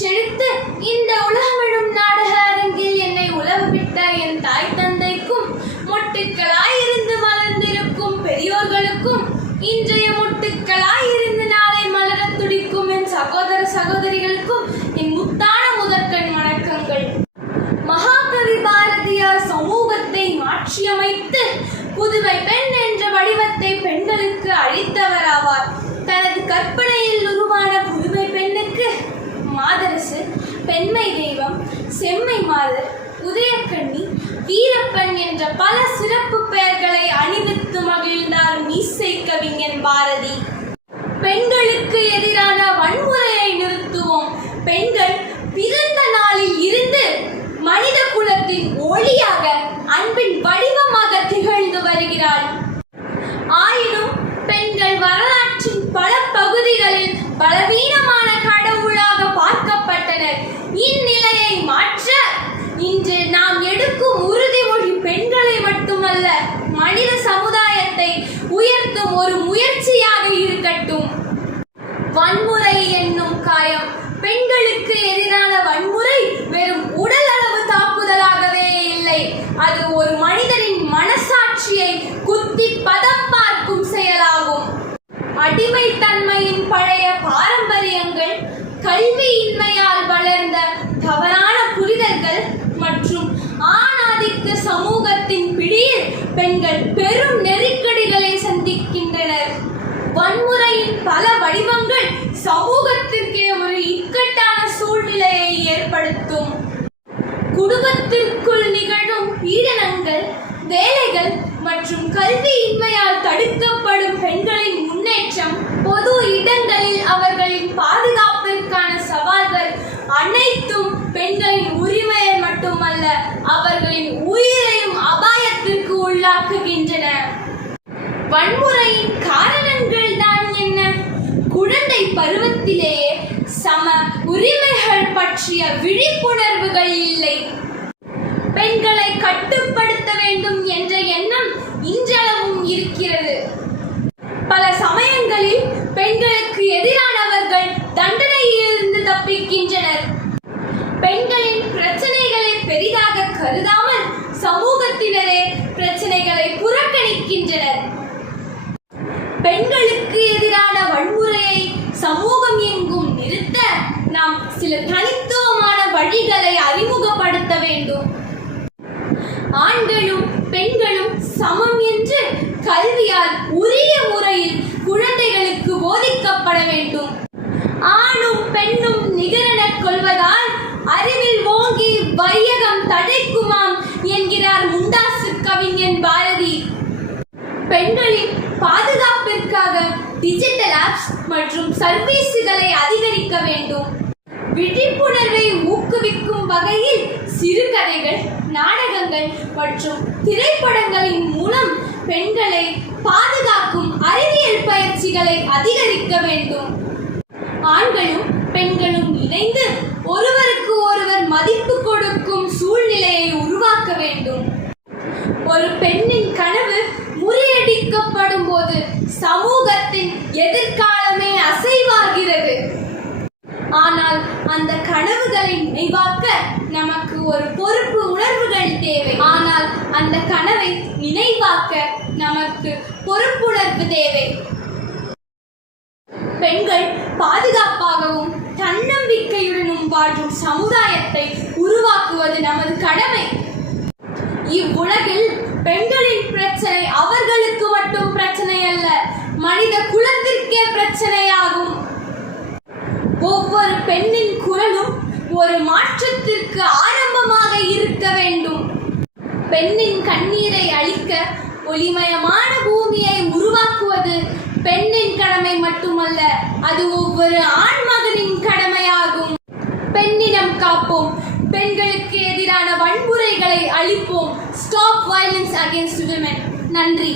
செழித்து இந்த உலகமெழும் நாடக அரங்கில் என்னை உலவிட்ட என் தாய் தந்தைக்கும், மொட்டுக்களாயிருந்து மலர்ந்திருக்கும் பெரியோர்களுக்கும், இன்றைய மொட்டுக்களாயிருந்து நாளை மலர துடிக்கும் என் சகோதர சகோதரிகளுக்கும் என் முத்தான முதற்கண் வணக்கங்கள். மகாகவி பாரதியார் சமூகத்தை மாற்றியமைத்து புதுமை பெண் என்ற வடிவத்தை பெண்களுக்கு அளித்தவராவார். தனது கற்பனையில் உருவான புதுமை பெண்ணுக்கு மாதரசு, பெண்மை தெய்வம், செம்மை மாதர், உதயக்கண்ணி, வீரப்பன் என்ற பல சிறப்பு பெயர்களை அணிவித்து மகிழ்ந்தார் மீசை கவிஞன் பாரதி. பெண்களுக்கு எதிரான வன்முறையை நிறுத்துவோம். பெண்கள் பிறந்த நாளில் இருந்து மனித குலத்தின் ஒளியாக, அன்பின் வடிவமாக திகழ்ந்து வருகிறாள். ஆயினும் பெண்கள் வரலாற்றின் பல பகுதிகளில் பலவீனமான கடவுளாக பார்க்கப்பட்டனர். இந்நிலையை மாற்ற இன்று நாம் எடுக்கும் உறுதிமொழி பெண்களை மட்டுமல்ல, மனித சமுதாயத்தை உயர்த்தும் ஒரு முயற்சியாக இருக்கட்டும். வன்முறை என்னும் காயம். பெண்களுக்கு எதிரான வன்முறை வெறும் உடல் அளவு தாக்குதலாகவே இல்லை, அது ஒரு மனிதனின் மனசாட்சியை குத்தி பதம் பார்க்கும் செயலாகும். அடிமைத்தன்மையின் பழைய பாரம்பரியங்கள், கல்வியின்மையால் வளர்ந்த தவறான புரிதல்கள் மற்றும் ஆணாதிக்க சமூகத்தின் பிடியில் பெண்கள் பெரும் நெருக்கடிகளை சந்திக்கின்றனர். வன்முறையின் பல வடிவங்கள் சமூகத்திற்கே ஒரு இக்கட்டான சூழ்நிலையை ஏற்படுத்தும். குடும்பத்திற்குள் நிகழும் பீடனங்கள், வேலைகள் மற்றும் கல்வியின்மையால் தடுக்கப்படும் பெண்களின் முன்னேற்றம், பொது இடங்களில் அவர்களின் பாதுகாப்பிற்கான சவால்கள் அனைத்தும் பெண்களின் உரிமையை மட்டுமல்ல, அவர்களின் உயிரையும் அபாயத்திற்கு உள்ளாக்குகின்றன. வன்முறையின் காரணங்கள் தான் என்ன? குழந்தை பருவத்திலேயே சம உரிமைகள் பற்றிய விழிப்புணர்வுகள் இல்லை. பெண்களை கட்டுப்படுத்த வேண்டும் என்ற எண்ணம் இன்றளவும் இருக்கிறது. பல சமயங்களில் பெண்களுக்கு எதிரானவர்கள் தண்டனையிலிருந்து தப்பிக்கின்றனர். பெண்களின் பிரச்சனைகளை பெரிதாக கருதாமல் சமூகத்தினரே பிரச்சனைகளை புறக்கணிக்கின்றனர். பெண்களுக்கு எதிரான வன்முறையை சமூகம் எங்கும் நிறுத்த நாம் சில தனித்துவமான வழிகளை அறிமுகப்படுத்த வேண்டும். ஆண்களும் பெண்களும் சமம் என்று கல்வியால் உரிய முறையில் குழந்தைகளுக்கு போதிக்கப்பட வேண்டும். ஆணும் பெண்ணும் நிகரென கொள்வதால் அறிவில் ஓங்கி வையகம் தடைக்குமாம் என்கிறார் முண்டாசு கவிஞன் பாரதி. பெண்களின் பாதுகாப்பிற்காக டிஜிட்டல் ஆப்ஸ் மற்றும் சர்வீசுகளை அதிகரிக்க வேண்டும். விழிப்புணர்வை ஊக்குவிக்கும் வகையில் சிறுகதைகள், நாடகங்கள் மற்றும் திரைப்படங்களின் மூலம் பெண்களை பாதுகாக்கும் அறிவியல் பயிற்சிகளை அதிகரிக்க வேண்டும். ஆண்களும் பெண்களும் இணைந்து ஒருவருக்கு ஒருவர் மதிப்பு கொடுக்கும் சூழ்நிலையை உருவாக்க வேண்டும். ஒரு பெண்ணின் கனவு முறியடிக்கப்படும் போது சமூகத்தின் எதிர்காலமே அசைவாகிறது. ஆனால் அந்த கனவுகளை நினைவாக்க நமக்கு ஒரு பொறுப்பு உணர்வுகள் தேவை. பொறுப்புணர்வு தேவை. பெண்கள் பாதுகாப்பாகவும் தன்னம்பிக்கையுடனும் வாழும் சமுதாயத்தை உருவாக்குவது நமது கடமை. இவ்வுலகில் பெண்களின் பிரச்சனை அவர்களுக்கு மட்டும் பிரச்சனை அல்ல, மனித குலத்திற்கே பிரச்சனையாகும். ஒவ்வொரு பெண்ணின் குரலும் ஒரு மாற்றத்திற்கு ஆரம்பமாக இருக்க வேண்டும். பெண்ணின் கண்ணீரை அழிக்க ஒளிமயமான பூமியை உருவாக்குவது பெண்ணின் கடமை மட்டுமல்ல, அது ஒவ்வொரு ஆண்மகனின் கடமையாகும். பெண்ணிடம் காப்போம், பெண்களுக்கு எதிரான வன்முறைகளை அழிப்போம். Stop violence against women. நன்றி.